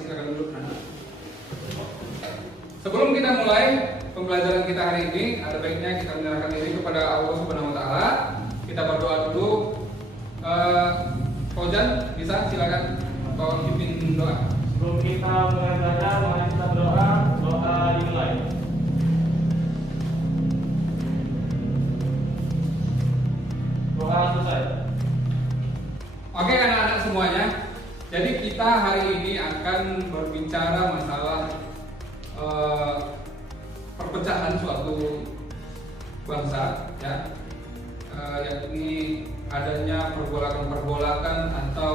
silakan duduk. Sebelum kita mulai pembelajaran kita hari ini, ada baiknya kita menyerahkan diri kepada Allah Subhanahu Wa Taala. Kita berdoa dulu. Fauzan, bisa silakan bawa pimpin doa. Sebelum kita mulai belajar, mari kita berdoa. Doa dimulai. Doa selesai. Oke anak-anak semuanya, jadi kita hari ini akan berbicara masalah perpecahan suatu bangsa, ya, yakni adanya pergolakan-pergolakan atau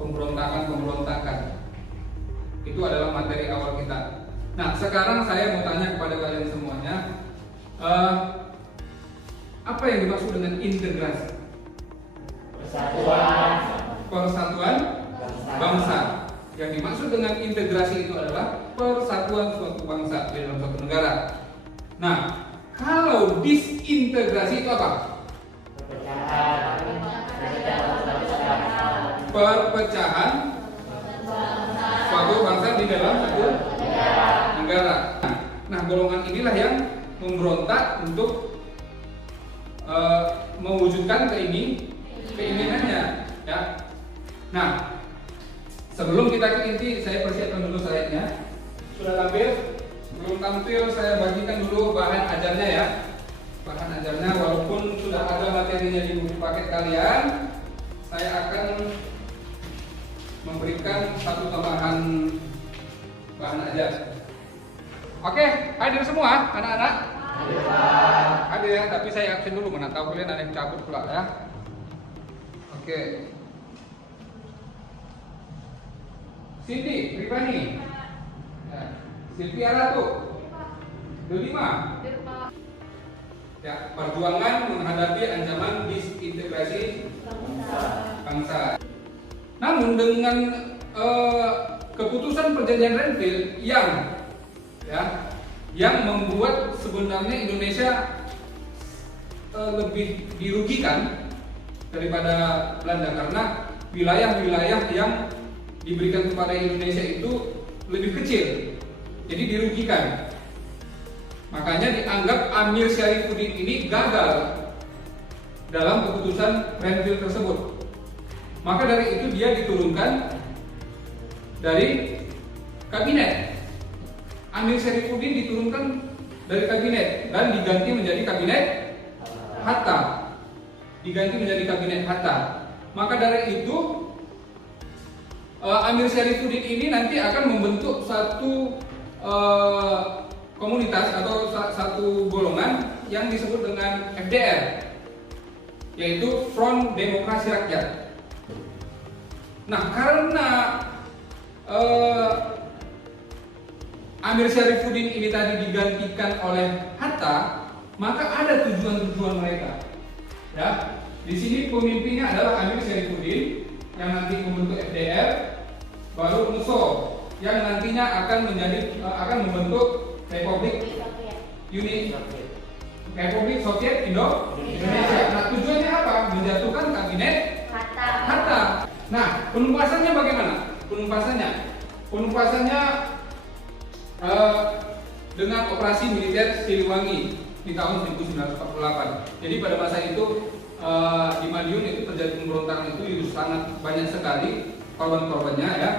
pemberontakan-pemberontakan. Itu adalah materi awal kita. Nah, sekarang saya mau tanya kepada kalian semuanya, apa yang dimaksud dengan integrasi? Persatuan bangsa. Yang dimaksud dengan integrasi itu adalah persatuan suatu bangsa di dalam suatu negara. Nah, kalau disintegrasi itu apa? Perpecahan suatu bangsa di dalam satu negara. Nah, golongan inilah yang memberontak untuk mewujudkan keinginannya, ya. Nah, sebelum kita ke inti, saya persiapkan dulu slide-nya. Sudah tampil? Sebelum tampil, saya bagikan dulu bahan ajarnya, ya. Bahan ajarnya, walaupun sudah ada materinya di buku paket kalian, saya akan memberikan satu tambahan bahan ajar. Oke, hadir semua anak-anak? Hadir ya, tapi saya absen dulu, mana tahu kalian ada yang cabut pula, ya. Oke. Siti, Rifani, ya. Silvia Ratu, Dulima. Ya, perjuangan menghadapi ancaman disintegrasi bangsa. Namun dengan keputusan perjanjian Renville yang membuat sebenarnya Indonesia lebih dirugikan daripada Belanda, karena wilayah-wilayah yang diberikan kepada Indonesia itu lebih kecil, jadi dirugikan. Makanya dianggap Amir Syarifuddin ini gagal dalam keputusan Renville tersebut. Maka dari itu dia diturunkan dari kabinet. Amir Syarifuddin diturunkan dari kabinet dan diganti menjadi kabinet Hatta. Maka dari itu Amir Syarifuddin ini nanti akan membentuk satu komunitas atau satu golongan yang disebut dengan FDR, yaitu Front Demokrasi Rakyat. Nah, karena Amir Syarifuddin ini tadi digantikan oleh Hatta, maka ada tujuan-tujuan mereka. Ya, di sini pemimpinnya adalah Amir Syarifuddin yang nanti membentuk FDR, baru UNSO yang nantinya akan membentuk Republik Soviet Indonesia. Nah, tujuannya apa? Menjatuhkan kabinet Hatta. Nah, penumpasannya bagaimana? Penumpasannya dengan operasi militer Siliwangi di tahun 1948. Jadi pada masa itu di Madiun itu terjadi pemberontakan itu sangat banyak sekali korban-korbannya, ya.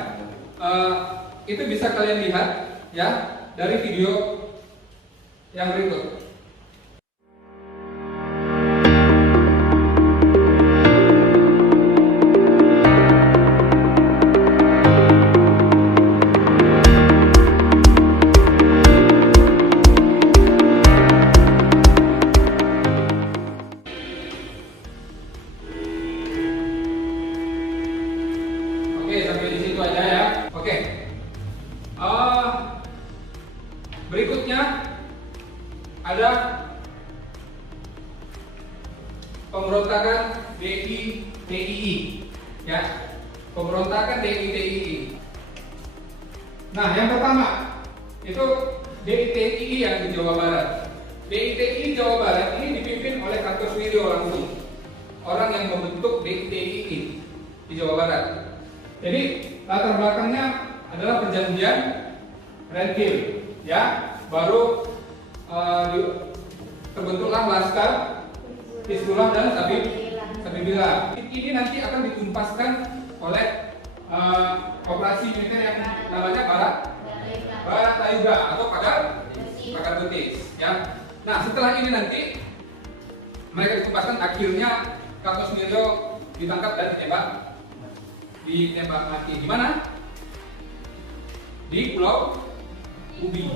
Itu bisa kalian lihat, ya, dari video yang berikut. Oke, sampai di situ aja, ya. Oke. Berikutnya ada pemberontakan DITII, ya. Pemberontakan DITII. Nah, yang pertama itu DITII yang di Jawa Barat. DITII Jawa Barat ini dipimpin oleh Kartosuwiryo langsung, orang yang membentuk DITII di Jawa Barat. Jadi latar belakangnya adalah perjanjian Renville, ya. Baru terbentuklah Laskar Hizbullah dan Sabibila. Ini nanti akan ditumpaskan oleh operasi militer yang namanya Barat Tayuga atau Pagar Betis, ya. Nah, setelah ini nanti mereka ditumpaskan, akhirnya Kartos Wiryo ditangkap dan ditembak mati. Di mana? Di Pulau Ubi,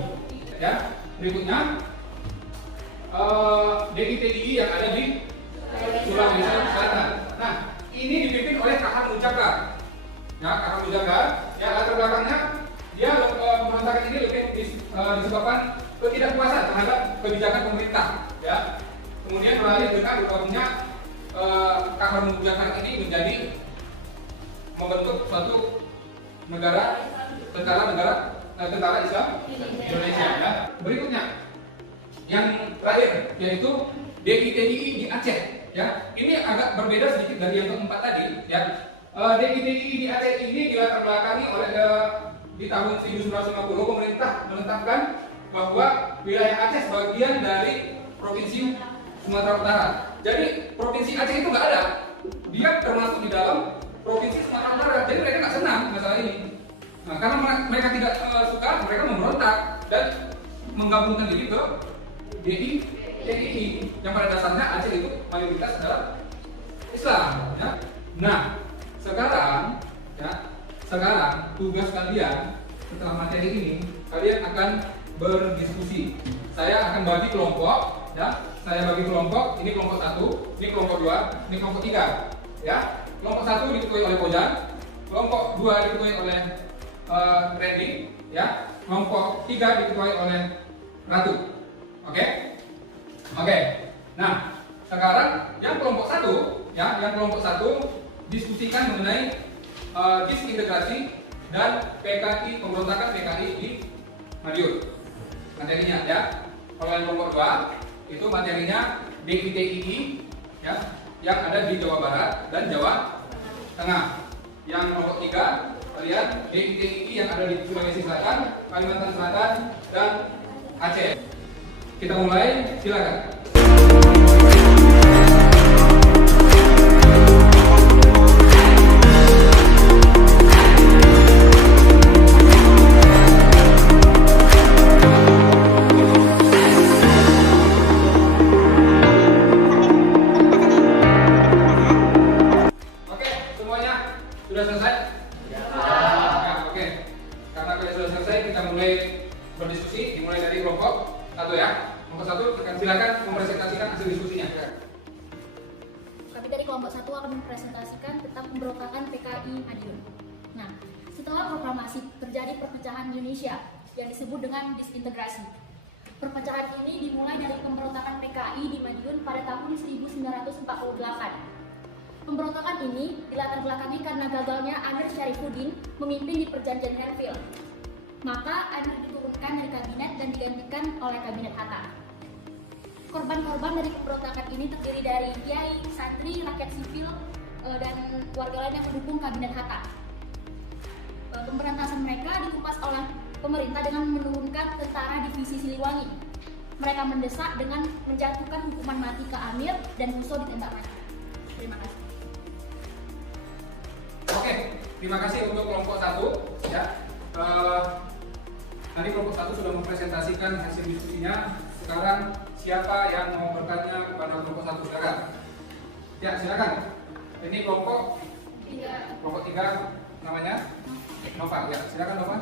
ya. Berikutnya DKI yang ada di Sulawesi Selatan. Nah, ini dipimpin oleh Kahar Mujaka. Ya, Kahar Mujaka. Ya, latar belakangnya dia pemberontakan ini lebih disebabkan ketidakpuasan terhadap kebijakan pemerintah. Ya, kemudian beralih dengan bergabungnya Kahar Mujaka ini menjadi membentuk suatu tentara Islam Indonesia. Ya. Berikutnya yang terakhir yaitu DKI di Aceh. Ya, ini agak berbeda sedikit dari yang keempat tadi. Ya, DKI di Aceh ini dilatar belakangi oleh di tahun 1950 pemerintah menetapkan bahwa wilayah Aceh bagian dari provinsi Sumatera Utara. Jadi provinsi Aceh itu nggak ada, dia termasuk di dalam provinsi Sumatera Utara. Jadi mereka nggak senang masalah ini. Nah, karena mereka tidak suka, mereka memberontak dan menggabungkan diri ke DKI yang pada dasarnya Aceh itu mayoritas adalah Islam. Ya. Nah, sekarang tugas kalian setelah materi ini, kalian akan berdiskusi. Saya akan bagi kelompok, ya. Saya bagi kelompok. Ini kelompok 1, ini kelompok 2, ini kelompok 3. Ya. Kelompok 1 diketuai oleh Pojan, kelompok 2 diketuai oleh Randy, ya. Kelompok 3 diketuai oleh Ratu. Oke? Oke. Nah, sekarang yang kelompok 1, ya, yang kelompok 1 diskusikan mengenai disintegrasi dan PKI, pemberontakan PKI di Madiun. Materinya, ya. Kalau yang kelompok 2 itu materinya DKI, ya, yang ada di Jawa Barat dan Jawa Tengah. Yang kelompok 3 lihat DKI yang ada di Sulawesi Selatan, Kalimantan Selatan, dan Aceh. Kita mulai, silakan. Oke, semuanya sudah selesai? Ya. Oke. Karena kalian sudah selesai, kita mulai berdiskusi. Dimulai dari kelompok 1, ya. Kelompok 1, silakan mempresentasikan hasil diskusinya. Kami dari kelompok 1 akan mempresentasikan tentang pemberontakan PKI Madiun. Nah, setelah proklamasi terjadi perpecahan Indonesia yang disebut dengan disintegrasi. Perpecahan ini dimulai dari pemberontakan PKI di Madiun pada tahun 1948. Pemberontakan ini dilatar belakangi karena gagalnya Amir Syarifuddin memimpin di perjanjian Renville. Maka Amir diturunkan dari kabinet dan digantikan oleh kabinet Hatta. Korban-korban dari pemberontakan ini terdiri dari kiai, santri, rakyat sipil, dan warga lain yang mendukung kabinet Hatta. Pemberantasan mereka ditumpas oleh pemerintah dengan menurunkan tentara divisi Siliwangi. Mereka mendesak dengan menjatuhkan hukuman mati ke Amir dan Musso ditembak mati. Terima kasih. Oke, terima kasih untuk kelompok 1, ya. Tadi kelompok 1 sudah mempresentasikan hasil diskusinya. Sekarang siapa yang mau bertanya kepada kelompok 1? Silakan. Ya, silakan. Ini kelompok 3 namanya Nova. Ya, silakan Nova.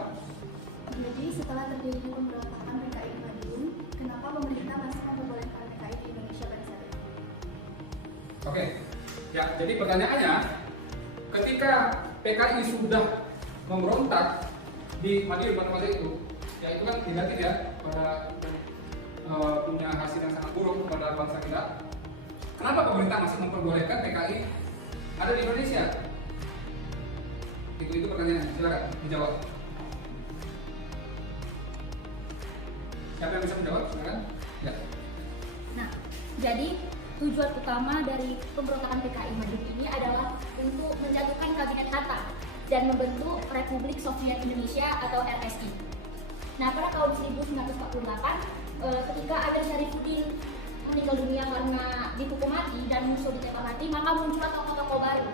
Jadi setelah terjadinya pemberontakan PKI Madiun, kenapa pemerintah masih memperbolehkan PKI di Indonesia pada saat itu? Oke. Ya, jadi pertanyaannya, ketika PKI sudah memberontak di Madiun pada masa itu, ya itu kan negatif ya, pada punya hasil yang sangat buruk pada bangsa kita. Kenapa pemerintah masih memperbolehkan PKI ada di Indonesia? Itu pertanyaannya. Silakan dijawab. Siapa yang bisa menjawab? Silakan. Ya. Nah, jadi tujuan utama dari pemberontakan PKI Madiun ini adalah untuk menjatuhkan kabinet Hatta dan membentuk Republik Soviet Indonesia atau RSI. Nah, pada tahun 1948, ketika Amir Syarifuddin meninggal dunia karena dihukum mati dan musuh ditembak mati, maka muncullah tokoh-tokoh baru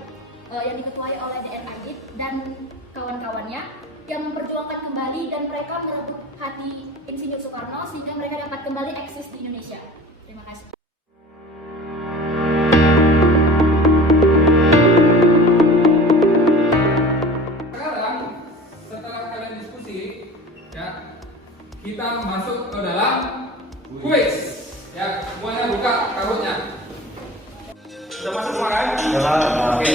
yang diketuai oleh DR Aidit dan kawan-kawannya yang memperjuangkan kembali, dan mereka merebut hati Insinyur Soekarno sehingga mereka dapat kembali eksis di Indonesia. Terima kasih. Sekarang setelah kalian diskusi, ya, kita masuk ke dalam kuis. Ya, semuanya buka kartunya. Sudah masuk semua kan? Oke.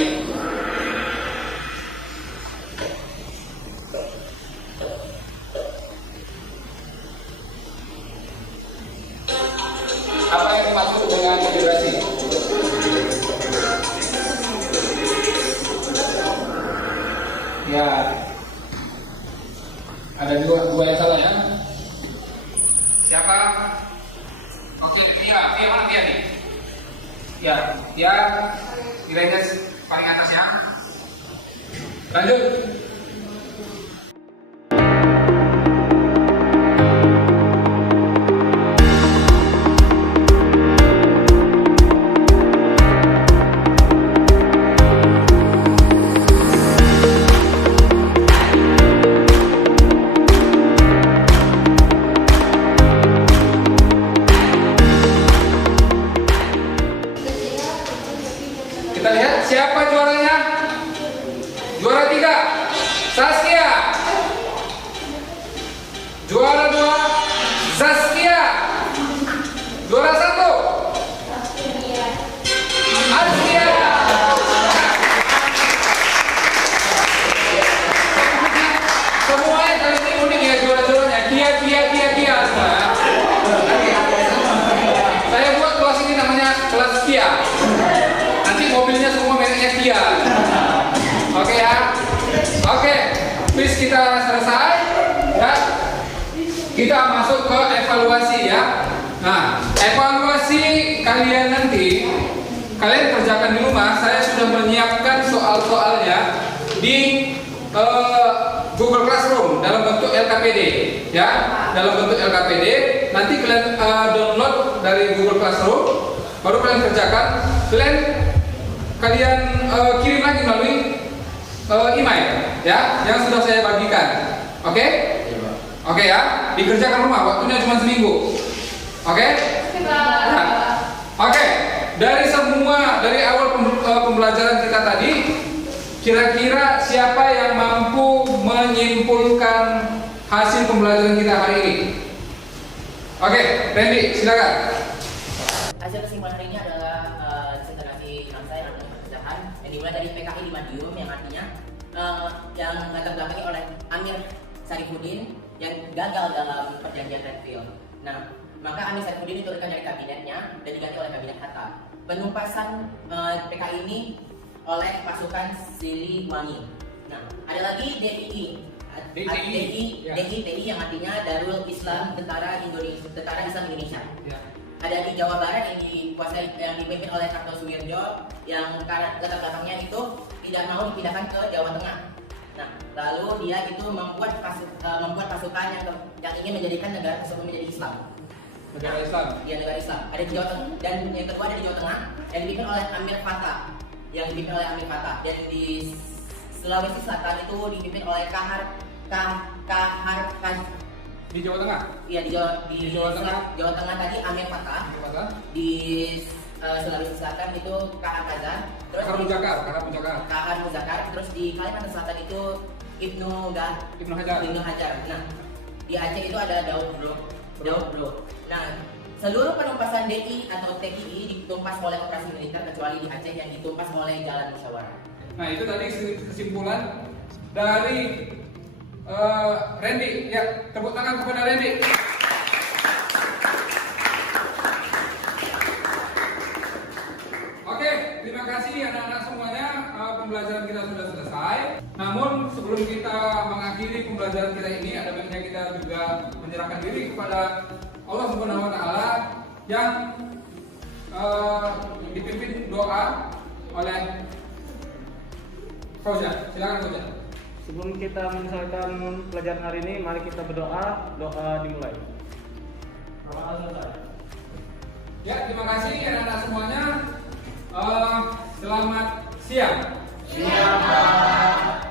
Apa yang dimaksud dengan integrasi? Ya, ada dua yang salah ya. Siapa? Oke, Tia mana Tia nih? Ya, Tia di range paling atas ya. Lanjut. Kita lihat siapa juaranya. Juara 3 Saskia. Juara 2 Zaskia. Juara 1 Askia. Semuanya kali ini unik ya juara-juaranya. Kia. Saya buat kelas ini namanya kelas Kia. Nanti mobilnya semua mereknya Kia. Oke ya. Oke, quiz kita selesai ya. Kita masuk ke evaluasi ya. Nah, evaluasi kalian nanti kalian kerjakan di rumah. Saya sudah menyiapkan soal-soalnya di Google Classroom dalam bentuk LKPD ya. Dalam bentuk LKPD nanti kalian download dari Google Classroom, baru kalian kerjakan. Kalian kirim lagi melalui email ya, yang sudah saya bagikan. Oke? Oke ya, dikerjakan rumah, waktunya cuma seminggu. Oke? Nah, oke. Dari awal pembelajaran kita tadi, kira-kira siapa yang mampu menyimpulkan hasil pembelajaran kita hari ini? Oke, Randy, silakan. Hasil kesimpulan hari ini adalah disintegrasi bangsa yang namanya perpecahan yang dimulai dari PKI di Madiun, yang artinya yang latar belakangi oleh Amir Syarifuddin yang gagal dalam perjanjian Redfield. Nah, maka Amir Syarifuddin diturunkan dari kabinetnya dan diganti oleh kabinet Hatta. Penumpasan PKI ini oleh pasukan Siliwangi. Nah, ada lagi DII yang artinya Darul Islam Tentara Islam Indonesia. Ya. Ada di Jawa Barat yang dipimpin oleh Kartosuwirjo, yang latar belakangnya itu tidak mau dipindahkan ke Jawa Tengah. Nah, lalu dia itu membuat pasukan yang ingin menjadikan negara tersebut menjadi Islam. Negara Islam. Iya, negara Islam. Ada di Jawa Tengah, dan yang kedua ada di Jawa Tengah yang dipimpin oleh Amir Fatah. Dan di Sulawesi Selatan itu dipimpin oleh Kahar Di Jawa Tengah. Iya, di Jawa Tengah tadi Amir Fatah. Di Sulawesi Selatan itu Kahar Kazan. Terus Kahar Muzakar. Terus di Kalimantan Selatan itu Ibnu Hajar. Nah, di Aceh itu ada Daud Bro. Nah, seluruh penumpasan DI atau TII ditumpas oleh operasi militer kecuali di Aceh yang ditumpas oleh Jalan Musyawarah. Nah, itu tadi kesimpulan dari Randy. Ya, tepuk tangan kepada Randy. Oke, terima kasih anak-anak semuanya. Pembelajaran kita sudah selesai. Namun sebelum kita mengakhiri pembelajaran kita ini, ada baiknya kita juga menyerahkan diri kepada Allah Subhanahu wa Ta'ala yang dipimpin doa oleh Fauzan. Silakan Fauzan. Sebelum kita menyelesaikan pelajaran hari ini, mari kita berdoa. Doa dimulai. Doa selesai. Ya, terima kasih anak-anak semuanya. Selamat siang. Siap, Pak.